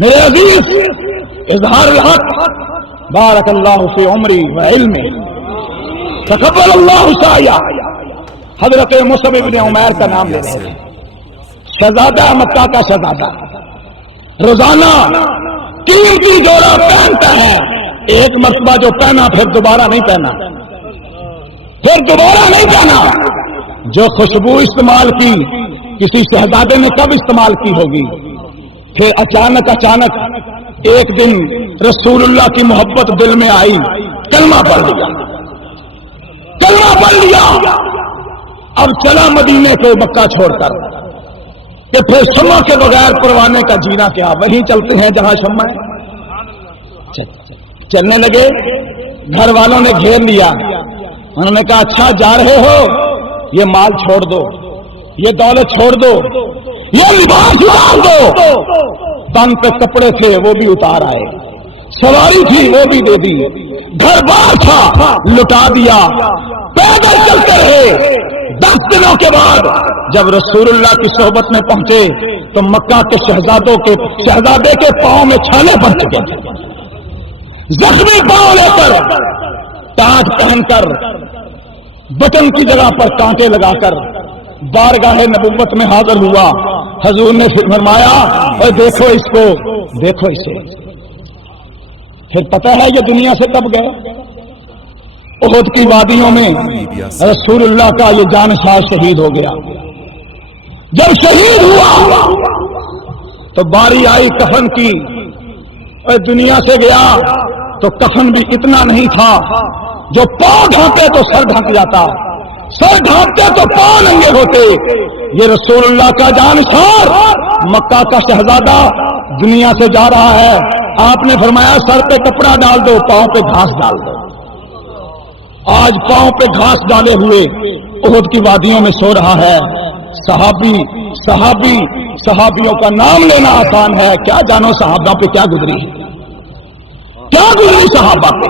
میرے عزیز اظہار الحق بارک اللہ فی عمری و علمی تقبل اللہ سعیہ. حضرت مصعب بن عمیر کا نام لے رہے ہیں. شہزادہ مکہ کا شہزادہ روزانہ قیمتی جوڑا پہنتا ہے. ایک مرتبہ جو پہنا پھر دوبارہ نہیں پہنا، پھر دوبارہ نہیں پہنا. جو خوشبو استعمال کی کسی شہزادے نے کب استعمال کی ہوگی؟ پھر اچانک ایک دن رسول اللہ کی محبت دل میں آئی، کلمہ پڑھ لیا. اب چلا مدینے کو مکہ چھوڑ کر کہ پھر شمع کے بغیر پروانے کا جینا کیا. وہیں چلتے ہیں جہاں شمع ہے. چلنے لگے، گھر والوں نے گھیر لیا. انہوں نے کہا اچھا جا رہے ہو، یہ مال چھوڑ دو، یہ دولت چھوڑ دو، یہ لباس اتار دو. تن پہ کپڑے تھے وہ بھی اتار آئے، سواری تھی وہ بھی دے دی، گھر بار تھا لٹا دیا. پیدل چلتے رہے. 10 دنوں کے بعد جب رسول اللہ کی صحبت میں پہنچے تو مکہ کے شہزادے کے پاؤں میں چھالے بن چکے تھے. زخمی پاؤں لے کر، تاج پہن کر، بٹن کی جگہ پر کانٹے لگا کر بارگاہ نبوت میں حاضر ہوا. حضور نے فرمایا اور دیکھو اس کو، دیکھو اسے. پھر پتہ ہے یہ دنیا سے کب گئے؟ احد کی وادیوں میں رسول اللہ کا یہ جانشار شہید ہو گیا. جب شہید ہوا تو باری آئی کفن کی. اور دنیا سے گیا تو کفن بھی اتنا نہیں تھا. جو پاؤں ڈھانپے تو سر ڈھانپ جاتا، سر ڈھانپتے تو پاؤں ننگے ہوتے. یہ رسول اللہ کا جانشار مکہ کا شہزادہ دنیا سے جا رہا ہے. آپ نے فرمایا سر پہ کپڑا ڈال دو، پاؤں پہ گھاس ڈال دو. آج پاؤں پہ گھاس ڈالے ہوئے احد کی وادیوں میں سو رہا ہے. صحابیوں کا نام لینا آسان ہے، کیا جانو صحابہ پہ کیا گزری صحابہ پہ.